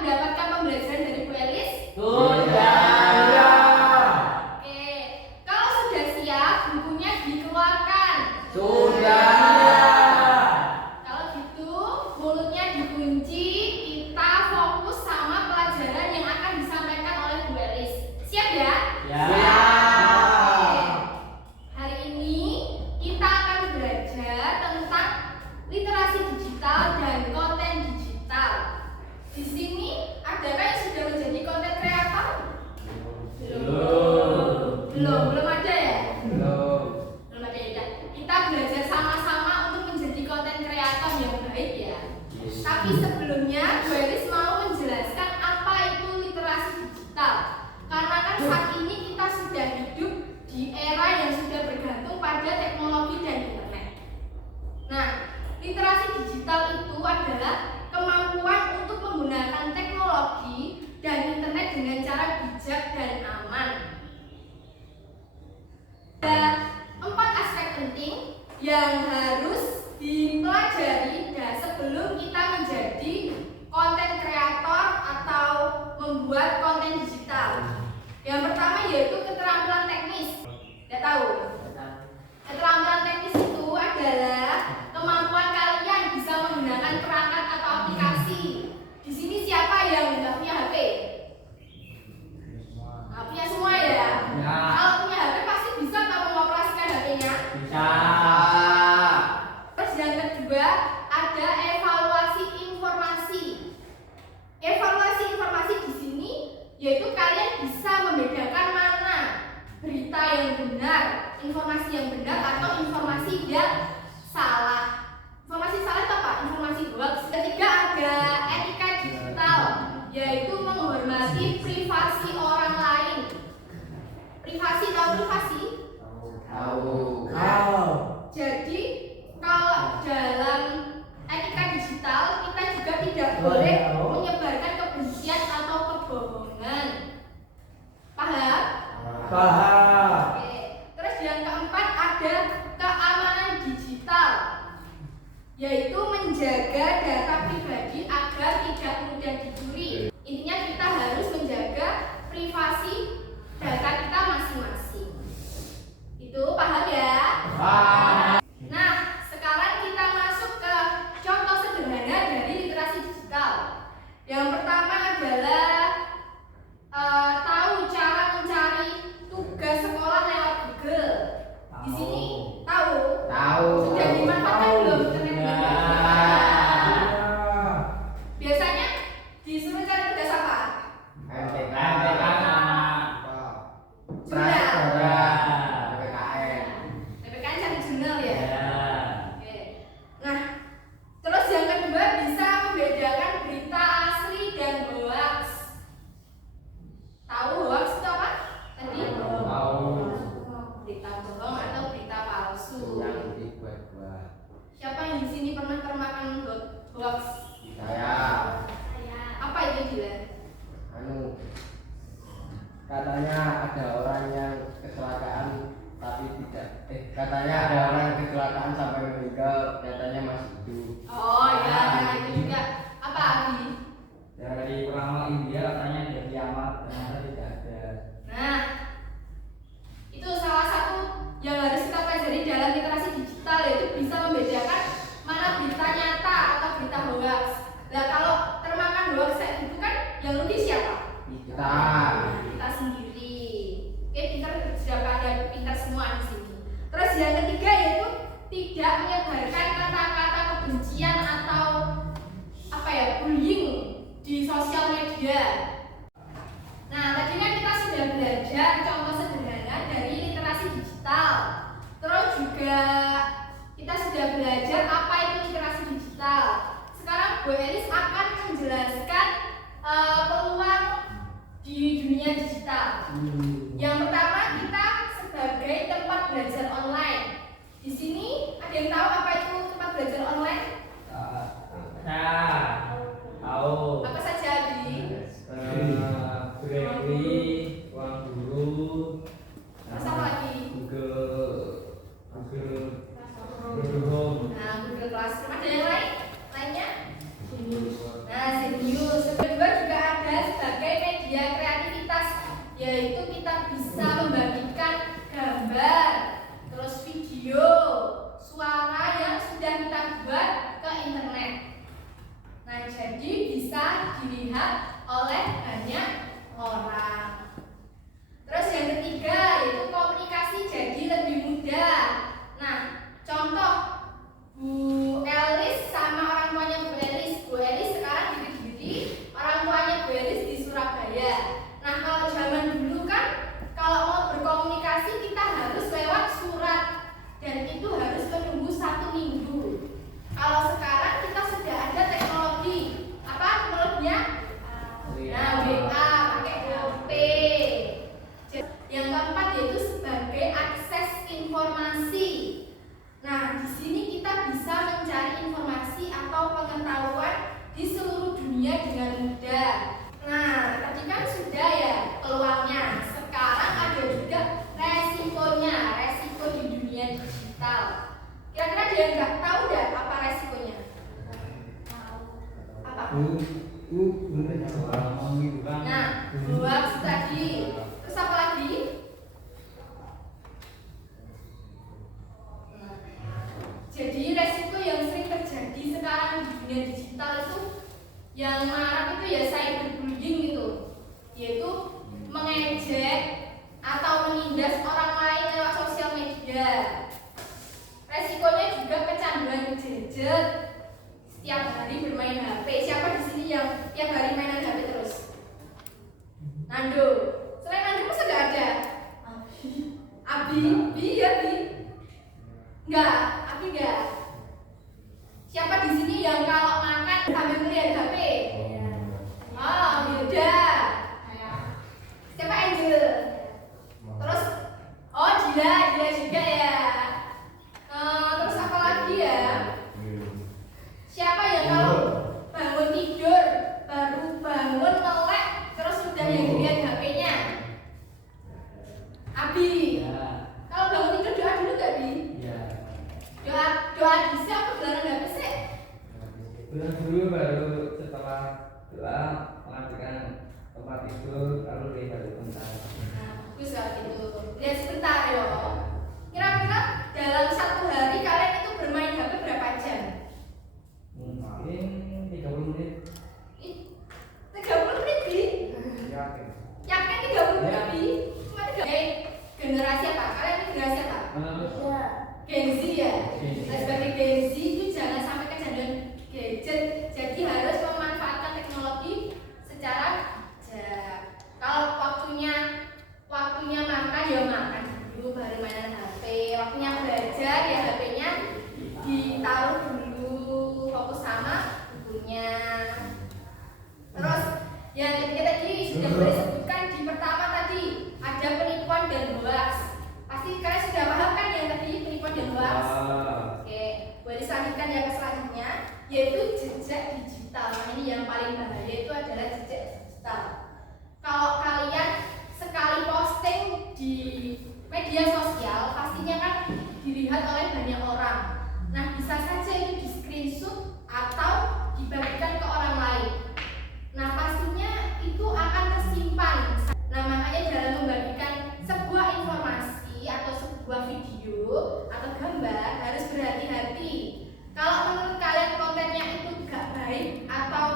mendapatkan pembelajaran dari Bu Elis? Sudah. Oke, kalau sudah siap, bukunya dikeluarkan. Sudah. Kalau gitu, mulutnya dikunci, kita fokus sama pelajaran yang akan disampaikan oleh Bu Elis. Siap ya? Ya. Oke. Hari ini kita akan belajar tentang literasi digital dan konten digital. Di sini adakah yang sudah menjadi konten kreator? Belum ada ya? Belum. Belum ada ya. Kita belajar sama-sama untuk menjadi konten kreator yang baik ya. Tapi sebelumnya, Bu Elis mau menjelaskan apa itu literasi digital. Karena kan saat ini kita sudah hidup di era yang sudah bergantung pada teknologi dan internet. Nah, literasi digital itu adalah kemampuan untuk menggunakan teknologi dan internet dengan cara bijak dan aman. Ada 4 aspek penting yang harus dipelajari sebelum kita menjadi konten kreator atau membuat konten digital. Yang pertama yaitu keterampilan teknis. Tidak tahu? Keterampilan teknis itu adalah kemampuan kalian bisa menggunakan perangkat atau aplikasi. Di sini siapa yang nggak punya HP? Nggak punya semua ya? Ya. Kalau punya HP pasti bisa tak mengoperasikan HP-nya? Bisa. Terus yang kedua ada evaluasi informasi. Evaluasi informasi di sini yaitu kalian bisa membedakan mana berita yang benar, informasi yang benar atau informasi yang salah. Informasi salah itu apa? Informasi hoax. Ketiga ada etika digital, yaitu menghormati privasi orang lain. Privasi, tahu privasi? Tahu. Jadi kalau dalam etika digital kita juga tidak boleh menyebarkan kebencian atau kebohongan. Paham? Paham. Oke. Terus yang keempat ada keamanan digital, yaitu menjaga data pribadi agar tidak mudah dicuri. Intinya kita harus menjaga privasi data kita masing-masing. Itu paham ya? Paham. Nah, sekarang kita masuk ke contoh sederhana dari literasi digital. Yang pertama adalah tahu cara mencari tugas sekolah lewat Google. Di sini tahu? Tahu. Sudah dimanfaatkan belum internet? Biasanya disuruh cari tugas apa? MTK. PPKN cari jurnal ya? Oke. Nah, terus yang kedua bisa membedakan berita asli dan hoax. Tahu hoax itu apa? Tadi? Tahu. Berita bohong atau berita palsu. Yang dibuat-buat. Siapa yang di sini pernah termakan hoax? Saya. Apa itu Dila? Katanya ada orang yang kecelakaan tapi tidak. Katanya ada orang yang kecelakaan sampai meninggal, katanya masih hidup. Oh ya, itu juga. Apa Abi? Dari ulama India katanya ada kiamat, ternyata tidak ada. Nah, itu salah satu yang harus kita pelajari dalam literasi digital, yaitu bisa membedakan mana berita nyata atau berita hoax. Nah, kalau termakan hoax itu kan yang rugi siapa? Kita. Kita sendiri. Oke, pintar sudah pada pintar semua di sini. Terus yang ketiga yaitu tidak menyebarkan kata-kata kebencian atau apa ya, bullying di sosial media. Nah, tadi kan kita sudah belajar contoh sederhana dari literasi digital. Terus juga kita sudah belajar apa itu literasi digital. Sekarang Bu Elis akan menjelaskan peluang di dunia digital. Yang pertama kita sebagai tempat belajar online. Di sini ada yang tahu apa itu tempat belajar online? Tahu. Apa saja Abi? Brainly, uang guru, Terus apa lagi? Google Home. Nah, Google Classroom. Ada yang lain? Lainnya? Nah, Zenius. Kedua juga yaitu kita bisa membagikan gambar, terus video, suara yang sudah kita buat ke internet. Nah, jadi bisa dilihat oleh banyak orang. Terus yang ketiga yaitu komunikasi jadi lebih mudah. Nah, contoh Bu Elis sama orang tuanya Bu Elis. Bu Elis sekarang di Kediri, orang tuanya Bu Elis di Surabaya. Nah, kalau zaman dulu kan kalau mau berkomunikasi kita harus lewat surat dan itu harus menunggu 1 minggu. Kalau sekarang kita sudah ada teknologi. Apa teknologinya? Nah, WA, pakai HP. Yang keempat yaitu sebagai akses informasi. Nah, di sini kita bisa mencari informasi atau pengetahuan di seluruh dunia dengan mudah. Nah, tadi kan sudah ya peluangnya. Sekarang ada juga resikonya, resiko di dunia digital. Kira-kira dia nggak tahu nggak apa resikonya? Apa? Nah, hoax tadi. Terus apa lagi? Jadi resiko yang sering terjadi sekarang di dunia digital itu yang marak itu ya cyberbullying itu, yaitu mengejek atau menindas orang lain lewat sosial media. Resikonya juga kecanduan gadget, setiap hari bermain HP. Siapa di sini yang tiap hari mainan HP terus? Nando. Selain Nando masa nggak ada? Abi, Bi ya Bi? Enggak, Abi enggak. Siapa di sini yang kalau makan sambil melihat HP? Oh, Hilda. Siapa Angel? Terus, oh Jila juga ya. Terus apa lagi ya? Siapa yang kalau bangun tidur baru bangun melek terus sudah yang dilihat HP-nya? Abi. Kalau bangun tidur doa dulu gak Bi? Doa bisa apa gelaran HP sih? Doa dulu baru setelah doa mengajukan tempat tidur lalu dia baru bentar. Nah, bagus kalau gitu. Lihat sebentar yo. Kira-kira dalam 1 hari kalian itu bermain HP berapa jam? Mungkin 30 menit. 30 menit Bi? Yakin. Yakin 30 menit Bi? Cuma 3 menit. Generasi apa? Kalian ini generasi apa? Gen Z ya? Nah, sebagai Gen Z itu jangan sampai kecanduan gadget. Jadi harus memanfaatkan teknologi secara bijak. Kalau waktunya makan ya makan dulu baru mainan HP. Waktunya belajar ya HP-nya ditaruh dulu, fokus sama bukunya. Terus yang ketiga tadi sudah boleh sebutkan di pertama tadi ada penipuan dan hoax. Pasti kalian sudah paham kan yang tadi penipuan dan hoax? Oke, boleh selanjutkan yang selanjutnya yaitu jejak digital. Nah, ini yang paling bahaya itu adalah jejak digital. Kalau kalian sekali posting di media sosial pastinya kan dilihat oleh banyak orang. Nah, bisa saja itu di screenshot atau dibagikan ke orang lain. Nah, pastinya itu akan tersimpan. Nah, makanya dalam membagikan sebuah informasi atau sebuah video atau gambar harus berhati-hati. Kalau menurut kalian kontennya itu gak baik atau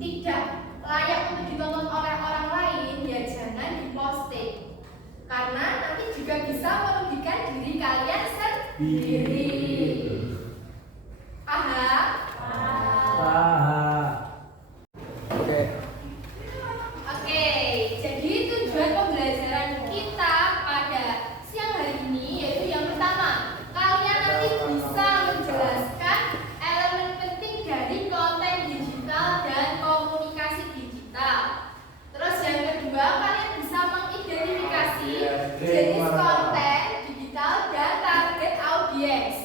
tidak layak untuk ditonton oleh orang lain, ya jangan diposting. Karena nanti juga bisa merugikan diri kalian sendiri. Paham? Oke. Oke, jadi tujuan pembelajaran kita pada siang hari ini yaitu yang pertama, kalian nanti bisa menjelaskan elemen penting dari konten digital dan komunikasi digital. Terus yang kedua, kalian bisa mengidentifikasi jenis konten digital dan target audiens.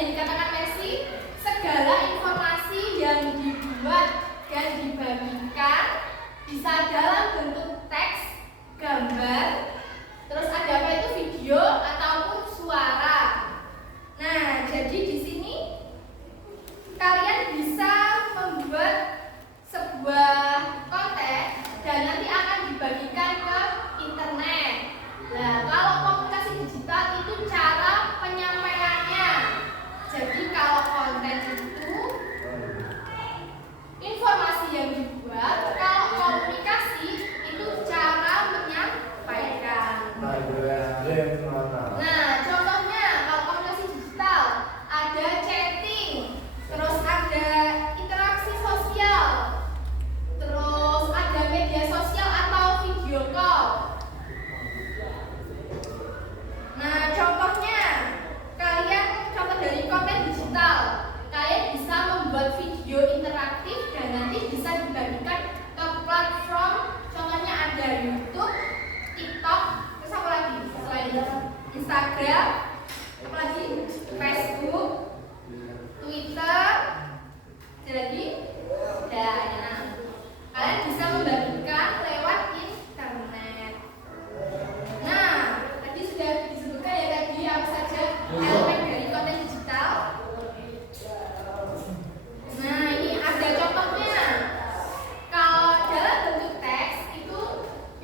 yang dikatakan Messi, segala informasi yang dibuat dan dibagikan bisa dalam bentuk teks, gambar, terus ada apa itu video ataupun suara. Nah, jadi di sini kalian bisa membuat sebuah konten dan nanti akan dibagikan ke internet. Nah, kalau komunikasi digital itu cara penyampaiannya. Jadi kalau konten itu informasi yang dibuat, kalau komunikasi itu cara menyampaikan. Nah, contohnya kalau komunikasi digital ada chatting, terus ada interaksi sosial, terus ada media sosial atau video call. Nah, contohnya contoh dari konten digital, kalian bisa membuat video interaktif dan nanti bisa dibagikan ke platform. Contohnya ada YouTube, TikTok, terus apa lagi? Selain Instagram, apa lagi? Facebook, Twitter, jadi nah, kalian bisa membagikan lewat internet. Nah, tadi sudah disebutkan ya tadi apa saja elemen dari konten digital. Nah, ini ada contohnya. Kalau dalam bentuk teks itu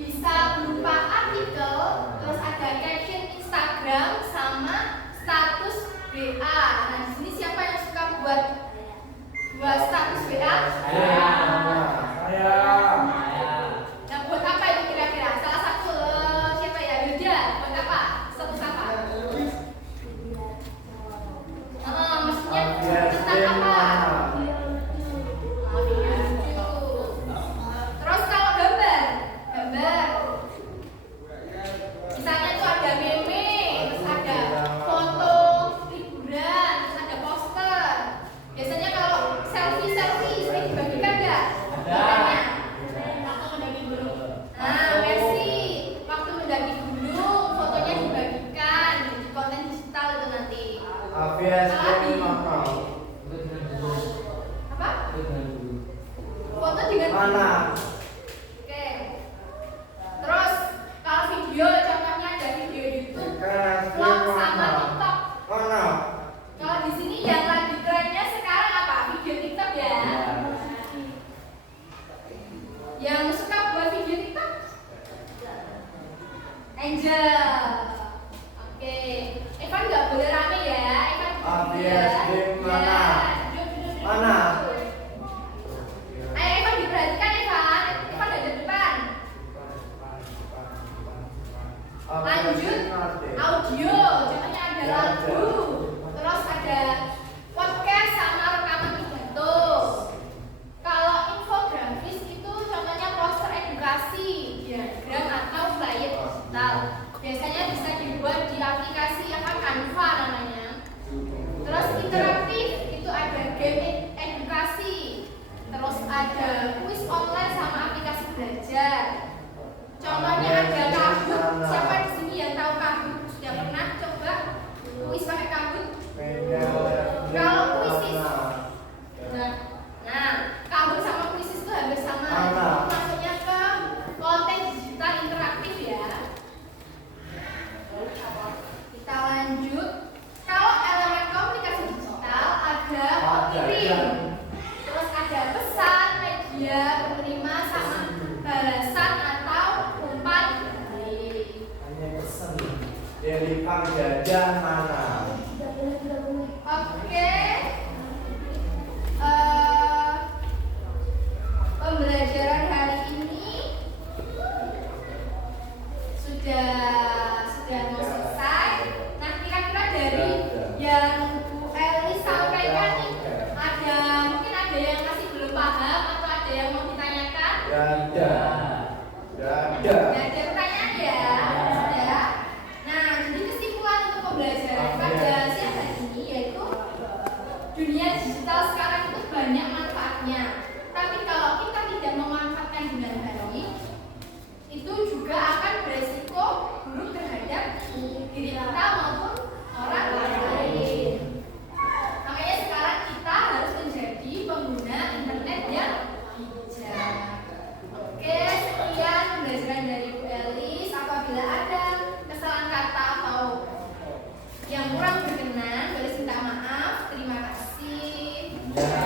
bisa berupa artikel, terus ada caption Instagram sama status WA. Nah, di sini siapa yang suka buat status WA? Nah, buat apa itu kira-kira? Salah satu siapa ya? Yuda, buat apa? Status apa? Maksudnya tentang apa? Terus kalau gambar, misalnya tuh ada meme, terus ada foto liburan, terus ada poster. Biasanya kalau selfie sering dibagikan nggak? Biasanya waktu mendaki gunung. Nah, Messi waktu mendaki gunung, fotonya dibagikan di konten digital itu nanti. Apa? Foto dengan Mana? Oke. Terus kalau video, contohnya ada video YouTube, vlog sama TikTok. Kalau di sini yang lagi trennya sekarang apa? Video TikTok ya. Yang suka buat video TikTok? Angel. Oke. Evan nggak boleh rame ya. Evan mana? Mana? Ayo Evan diperhatikan Evan. Evan ada depan. Lanjut audio, contohnya ada lagu, terus ada podcast sama rekaman pidato. Kalau infografis itu contohnya poster edukasi, diagram atau flyer digital. Biasanya bisa dibuat di aplikasi Canva namanya. Terus interaktif itu ada game edukasi, terus ada kuis online sama aplikasi belajar. Contohnya ada Kahoot. Siapa di sini yang tahu Kahoot? Sudah pernah coba kuis pakai Kahoot? Kalau kuisis, nah Kahoot sama kuisis itu hampir sama. Maksudnya ke konten digital interaktif ya. Kita lanjut. Kalau elemen komunikasi digital ada kirim, terus ada pesan, media penerima sama balasan atau umpan balik. Dari Kang Jajan mana? Oke. Pembelajaran hari ini sudah mau selesai. Nah, kira-kira dari yang Bu Eli sampaikan nih, mungkin ada yang masih belum paham atau ada yang mau ditanyakan? Ada. Nggak ada pertanyaan ya? Sudah. Nah, jadi kesimpulan untuk pembelajaran Ya.